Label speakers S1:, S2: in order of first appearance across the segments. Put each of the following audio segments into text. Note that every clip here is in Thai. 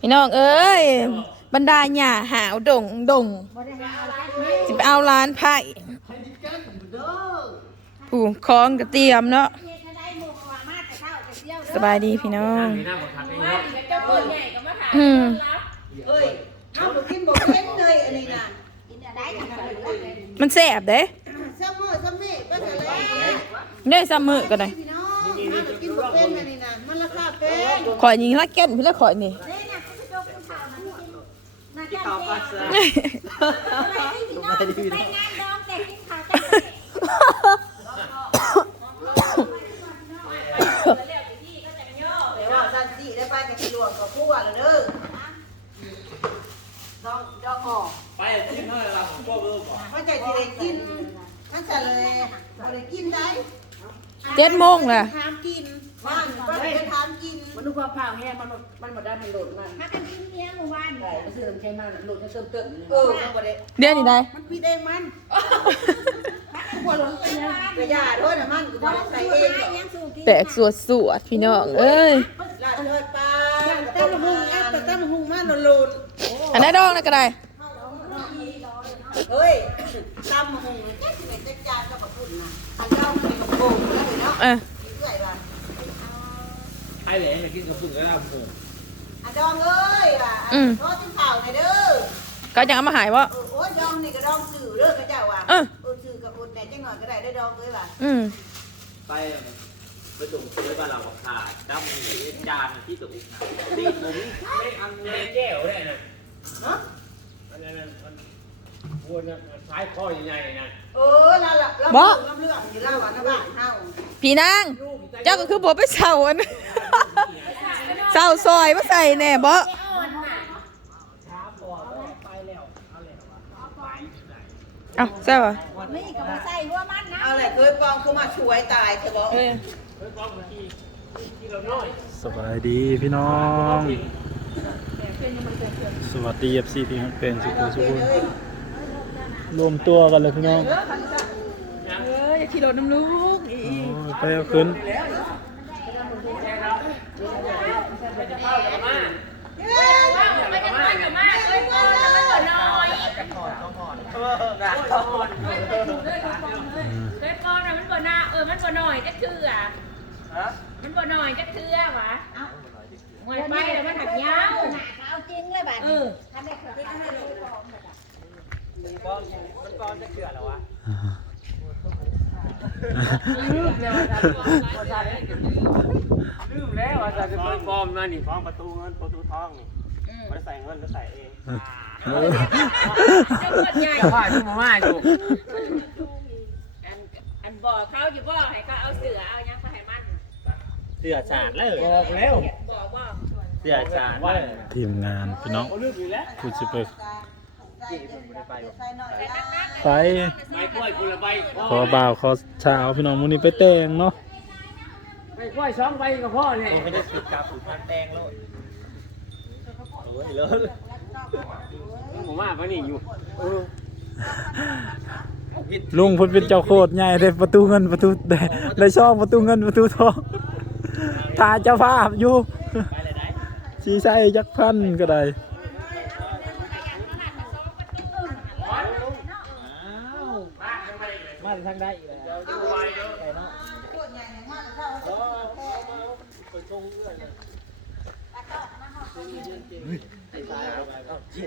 S1: พี่น้องเอ้ยบรรดาหย่าหาวดงดงสิไปเอาร้านไผ่ผู้คล้องกระเตียมเนาะสบายดีพี่น้อง
S2: มีหน้าบังคับเองเนาะ
S1: อืม
S3: เอ้ยเอา บ่กินบ่เป็นเลยอันนี้น่ะ
S1: มันแสบเด้
S3: ซัมเมอร์ซัมเมอร์ไปเถอะแล้ว
S1: ได้ซ้ำมือก็ได้
S3: พี่น้องเอาบ่กินบ่เป็นอันนี้น่ะมันราคาแพง
S1: ขอยยิงละแก่นพี่ละขอยนี่
S3: แต่ว่าซันสิได้ไปกับสิหลวงกับผู้ว่าแล้วเด้อดองดองหอ
S2: ไปที่เท่าไหร่เราก็เบอร์ก่อน
S3: มันจะสิได้กินมันจะเลยบ่ได้กินได้
S1: เจ็ดโมงล่ะ
S3: ถามกิน บ้านก็ได้ถามกิน
S4: มันนึกว่าผ้าแห้งมันมันบ่ได้มันโหลดมัน
S5: มากันกินเลี้ยงหมู่บ้าน
S4: ได้ไปซื้อน้ำแข็งมาโหลดให้เติมเติม
S3: เออมันบ่ได้
S1: เดี๋ยวนี้ได้
S3: มันพี่ได้มันควรลงไปกระยาด้วยนะมันก็บ่ได้ใส่เองหรอก
S5: ยังสู้กิน
S1: แตกสวดสวดพี่น้องเอ้ย
S3: ลาดเลยปลาตั้มหุงอะแต่ตั้มหุงมาโลน
S1: อันนั้นดองนะก็ได้
S3: เฮ้ยตั้มหุงแค่สิบเอ็ดจานก็ขอบคุณนะอันเจ้ามันเป็นโกงแล้วเนาะ
S1: เออ
S3: เรื่อยว่ะ
S2: ใครเหล่จะกินกับพึ่งก็ได้ผม
S3: อันดองเอ้ยว่ะรอจิ้มข่าวในเด้อ
S1: ก็ยังเอามาหายวะ
S3: เออโอ้ยดองนี่ก็ดองสื่อเด้อก็เจ้าว่ะ
S1: เออ
S3: เออสื่อกับคนแหน่จังหน่อยก็ได้ได้ดองเลยว่ะ
S1: อืม
S2: ไปไปส่งซื้อบ้านเราขาดดำจานที่ตุกตีผมไม่อันไม่แก้วได้นะ
S3: เนาะ
S2: อันนั้นมัน วนซ้ายข้อใหญ่ๆนะ
S3: เออเราละเราเรื่องเรื่องอยู่เล่าว่าน้าบ้านเฮา
S1: พี่นางเจ้าก็คือบ่ไปเศร้าอัน เศร้าซอยมาใส่แน่บ่เอาใช่ป่ะ
S5: นี่ก็มาใส่หัวมันนะ
S3: เอาแหละเคยปองคือมาช่วยตายเถอะบอก
S1: เออ
S6: สบายดีพี่น้อง สวัสดีเอฟซีพี่เป็นสุขุสุขุน รวมตัวกันเลยพี่น้อง
S1: เอออย่าขี่รถน้ำลูกอี
S6: โอ้ยไปเอาขึ้น
S7: เกิดก่อนอะมันบ่น่าเออมันบ่หน่อยจักเทื่อมันบ่หน่อยจักเทื่อหวะหวยไปแล้วมันหักยาว
S5: เอาจริงเลยบัด
S7: เออ
S5: ทำได้ครับ
S2: ลืมแล้วว่าจะเป็นฟอร์มนั่นนี่ฟอร์มประตูเงินประตูทองนี่ไม่ใส่เงินจะใส่เอง
S7: จังหวัดใหญ่
S2: ว่าที่มาม่าอยู่
S7: อันอันบ่เขาอยู่บ่ให้เขาเอาเสือเอาหยังไปให้มัน
S2: เสือฉาดเลยบอกแล้ว
S7: บ่บ่
S2: เสือฉาดเลย
S6: ทีมงานพี่น้อง
S2: ลืมอยู่แล้ว
S6: กูจะไป
S3: ใส่หน่อยละ
S6: ไป
S2: ไม่กล้วยคนละใบ
S6: ขอบ่าวขอเช้าพี่น้องมื้อนี้ไปแต่งเนาะ
S2: ไม่กล้วยสองใบกับพ่อเนี่ยไม่ได้สุดกับสุดพันแตงแล้วโอ้ยเลยผมว่ามันนี่อยู่
S6: ลุงเพิ่นเป็นเจ้าโคตรใหญ่ได้ประตูเงินประตูได้ได้ช่องประตูเงินประตูทองถ่ายเจ้าภาพอยู่สีใส่จักพันก็ได้
S2: มาทางใดอีกแล้ว
S3: โคตรใหญ่มากเท่าแค่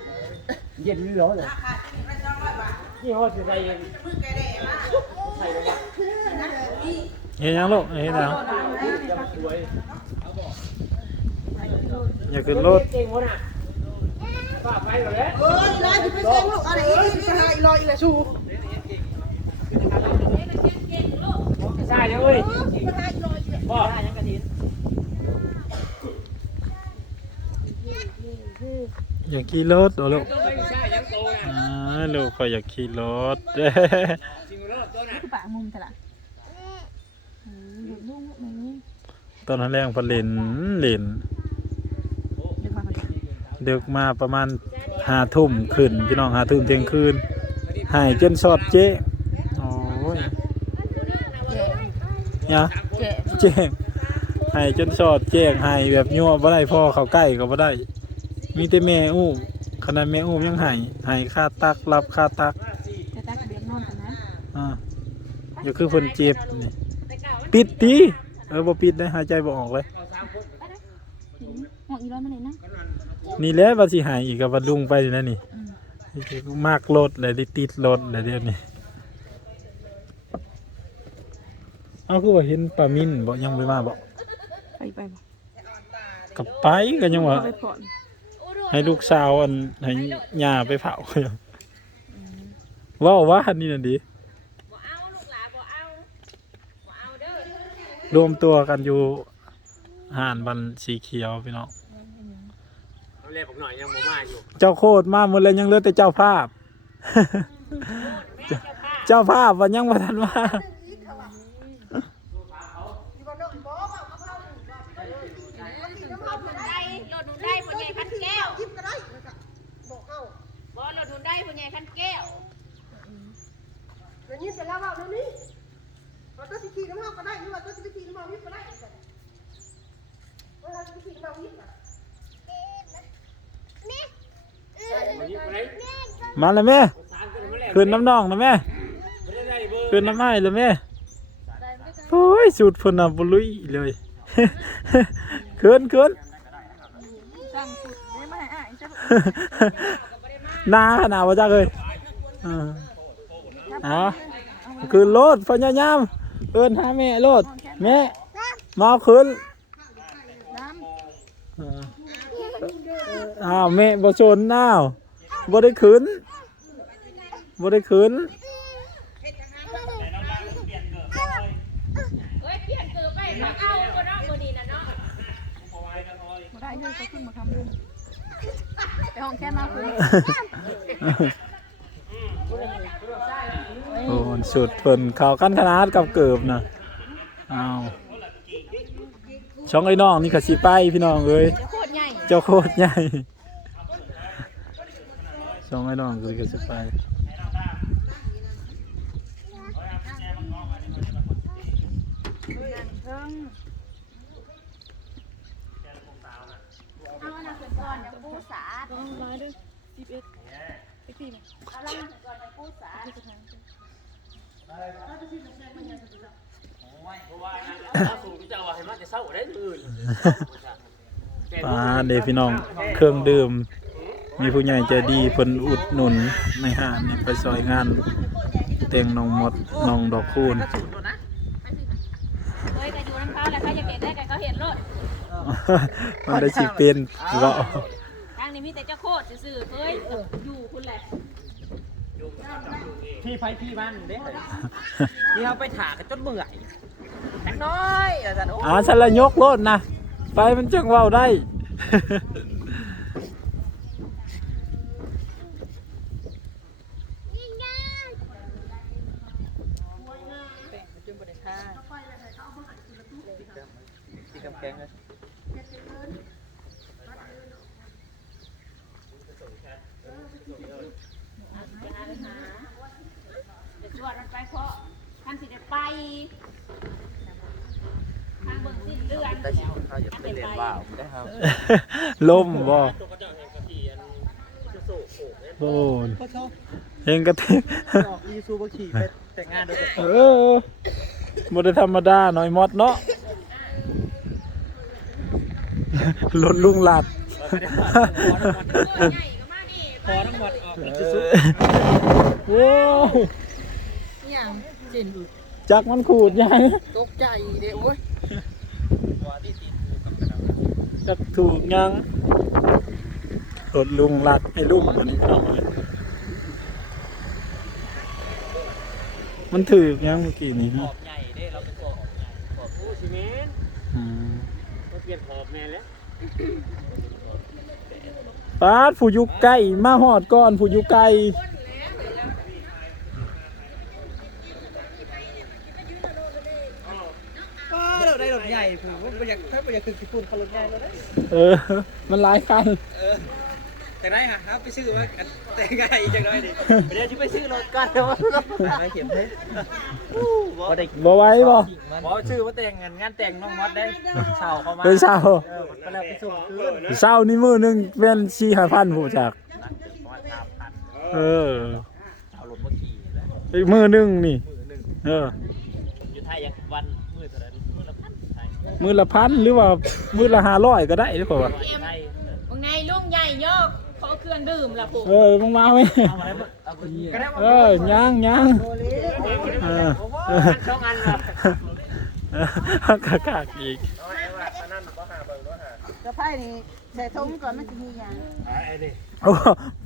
S2: เย็นนี่ร้อนเลย
S3: ราคาไม่ต้องร้อยบาท
S2: นี่ว่าจะใส่ยัง
S3: มึงแกได้มา
S6: เห็นยังลูกเห็นยัง
S2: สวย
S6: อย่าขึ้นรถ
S2: เก่งวะน่ะป้าไปหมดแล้ว
S3: เออร้อยจะไปเซ็งลูกอะไรอีกนี่หายลอยอีกแล้วชู
S2: ใช่เลยเว้ยพ่อ
S6: อยากขี่รถเหรอลูก
S2: ไม่ใช่ยังโตนะ
S6: อ่าลูกก็อยากขี่รถ
S2: จริงรอบตัวน่ะ
S1: ปะมุมเถอะล่ะ
S6: ตอนนั้นแรงพอเล่นเล่นดึกมาประมาณห้าทุ่มขึ้นพี่น้องห้าทุ่มเที่ยงคืนหายจนสอดเจ๊โอ้ย เนี่ย
S1: เจ๊
S6: เจ๊ให้จนสอดแจ้งให้แบบยั่วบ่ได้พ่อเขาใกล้ก็บ่ได้ มีแต่แม่อุ้มขนาดแม่อุ้มยังให้ให้ค่าตักรับค่าตัก
S1: แต่ตาเบียงนอนกันนะ
S6: อ่าอย่าคือเพิ่นเจ็บนี่ปิดติเออบ่ปิดได้หายใจบ่ออกเลย
S1: ห้องอีร้อยมาเลยนะ
S6: นี่แหละว่าสิหายอีกกับว่าลุงไปนี่นะนี่มากรถเลยได้ติดรถเลยเดี๋ยวนี้ เอาคือว่าเห็นปลามินบ่ยังบ่มาบ่
S1: ไปไปบ่
S6: กับไปก็ยังว่า
S1: ไปผ่อน
S6: ให้ลูกสาวอันให้ย่าไปเผาเว้าว่าอันนี้น่ะดิ
S7: บ่เอาลูกหลานบ่เอาบ่เอาเด้อ
S6: รวมตัวกันอยู่หานบันสีเขียวพี่น้อง
S2: เอาเล่ผมหน่อยยังบ่มาอยู่
S6: เจ้าโคตรมาหมดเลยยังเหลือแต่เจ้าภาพ เจ้าภาพวันยังบ่ทันว่า
S7: รถหนุนได้รถหนุนได้พ่อใหญ่คันแก้ว
S3: ยิบก็ได้บอกเอา
S7: บ่รถหนุนได้พ่อใหญ่คันแก้ว
S3: เดี๋ยวนี้เสร็จแล้วว่าเดี๋ยวนี้เราต้องสิขี่น้ำมันก็ได้หรือว่าต้องสิขี่น้ำมันวิบก็ได้เวลาจะขี่น้ำมันวิบอะ
S2: มันยิบไปไหน
S6: มาแล้วแม่
S2: สารกันมาแล้ว
S6: คืนน้ำนองนะแม่
S2: ไม่ได้ได้เบอร์
S6: คืนน้ำไม้เลยแม่โอ้ยสุดเพนน่ะบ่ลุยเลยคืนคืน
S1: สั่งสุดไม่มาให้อ้ายจ้ะ
S6: หนาขนาดว่าจักเลยเออเอาคืนโลดพยายามเอิ้นหาแม่โลดแม่มาเอาคืนเอออ้าวแม่บ่ชนอ้าวบ่ได้คืน บ่ได้คืน
S7: เอ้ยเปลี่ยนเกือบไปบ่เอาบ่เนาะมื้อนี้น่ะเนาะ
S1: บ่ได้เลยก็ขึ้นมาทำเลยไปห้องแค่มาคือ
S6: โอ้สุดเพิ่นเข้ากันขนาดกับเกิบนะอ้าวช่องไอ้น้องนี่ก็สิไปพี่น้องเอ้ย
S1: โคตรใหญ่
S6: เจ้าโคตรใหญ่ช่องไอ้น้องคือก็สิไป ง
S5: เอาอันนั้นเป็นก่อนจะปูสาด
S1: มาเด้อ11ไปตีมา
S5: เอาแล้วมันก่อนจะปูสาด
S2: เอาสู่พี่เจ้าว่าให้มาจะเศร้าได้อื่น
S6: อ่าเด้พี่น้อง เครื่องดื่ม มีผู้ใหญ่ใจดีเพิ่นอุดหนุนในห้างนี่ไปซอยงานแต่งน้องมดน้องดอกคูณ
S7: เขาเห็นรถ
S6: มันได้สิเป็นเว้า
S7: ทางนี้มีแต่เจ้าโคตรซื่อๆเฮ้ยอยู่คุณแหละ
S2: พี่ไฟพี่มันเด้ที่เขาไปถากันจนเมื่อยแท็กน้อยอาจารย์โอ้
S6: อ่าฉันละยกรถนะ ไปมันจังเว้าได้
S2: กำแพงเลย
S7: เดี๋ยวชวนมันไปเพราะท่านสิได้ไปทางเบิ่งสิ้นเดือน
S2: ได้ชิมข้าวอย่าไปเรียนว่าวได้ครับ
S6: ล่มบ่โอ้ยเฮงกระเทก
S2: อีซูบขี่ไปแต่งงานโดย
S6: เออบ่ได้ธรรมดาหน่อยมอดเนาะ รถลุงหลัด
S2: พอทั้งหมดออก
S6: เออโว้ว
S3: อย่างเจนดู
S6: จักมันขูดยัง
S3: ตกใจเด้โอ้ย
S6: จักถูกยังรถลุงหลัดให้ลุงตัวนี้เอาเลยมันถือกยังเมื่อกี้นี้
S2: ข
S6: ฮะ
S2: อบใหญ่เด้เราเป็นขอบใหญ่ขอบผู้ซีเมนต์
S6: อืม
S2: มา เปลี่ยนขอบแม่แล้ว
S6: ปาดผู้อยุไก่มาหอดก่อนผู้อยุไก่
S2: ป้าเราได้รถใหญ่ผมว่าอยากถ้าอยากคือญี่ปุ่นเขารถใหญ่เราได้
S6: เออ มันหลายคัน
S2: แต่ไหนฮะครับไปซื้อมาแต่งง่ายจังเลยดิเดี๋ยวที่ไปซื้อรถกันเดี๋ยวไม่เข็มเลยบ่ได้
S6: บ่ไหว้บ่
S2: บ่ซื้อมาแต่งงานงานแต่งน้องมอดได้เช่าเข้ามา
S6: ไปเช่า
S2: เออไปแล้วไปส่งคืน
S6: เช่านี่มื้อหนึงแม่น4-5,000ผู้จัก
S2: นั่นเกือบประมาณสามพัน
S6: เออ
S2: เอารถมาขี่แล้ว
S6: อีกมื้อหนึงนี่
S2: มือหนึ่ง
S6: เออ
S2: อยู่ไทยยังวันมือเท่าไหร่มือละพันไทย
S6: มื้อละพันหรือว่ามื้อละ500ก็ได้เด้อพ่อว่า
S2: ไทย
S7: มึงไงลุงใหญ่ยอก ขอเครื่องดื่มละผม
S6: เออมึงมาไหม
S2: เอาอะไรมาเอาไปก็ได้
S6: เออย่างย่างเออ
S2: ช่องอันละ
S6: กากากอีก
S3: กระไพ่นี่ใส่ถุงก่อนมันจะมีอย่าง
S6: โอ้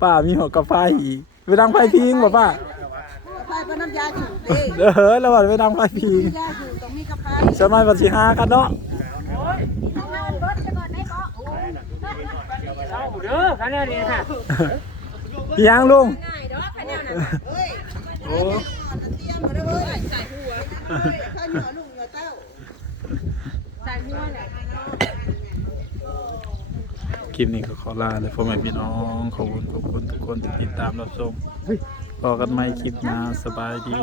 S6: ป้ามีหัวกาแฟอีกไปดังไฟพิงบ่ป้าก
S3: ระไพ่ก็น้ำยาอยู่เด้
S6: เออแล้วว่าไปดังไฟพิง
S3: ยาอยู่ต้องมีกระไพ่
S6: สมัยปัจจิหากันเนาะ
S2: เช้าเด้อคันนี้นี่ฮะ
S6: อีหยังลุง
S7: ง่ายเด้อคะแนนน่ะ
S3: เฮ้ย
S6: โอ้
S3: เตรียมมาแล้วเว้ยใส่หัวข้าวเหนียวลูกเหนียวเต้า
S6: คลิปนี้ก็ขอลาเลยพ่อแม่พี่น้องขอบคุณขอบคุณทุกคนที่ติดตามรับชมพอกันใหม่คลิปหน้าสบายดี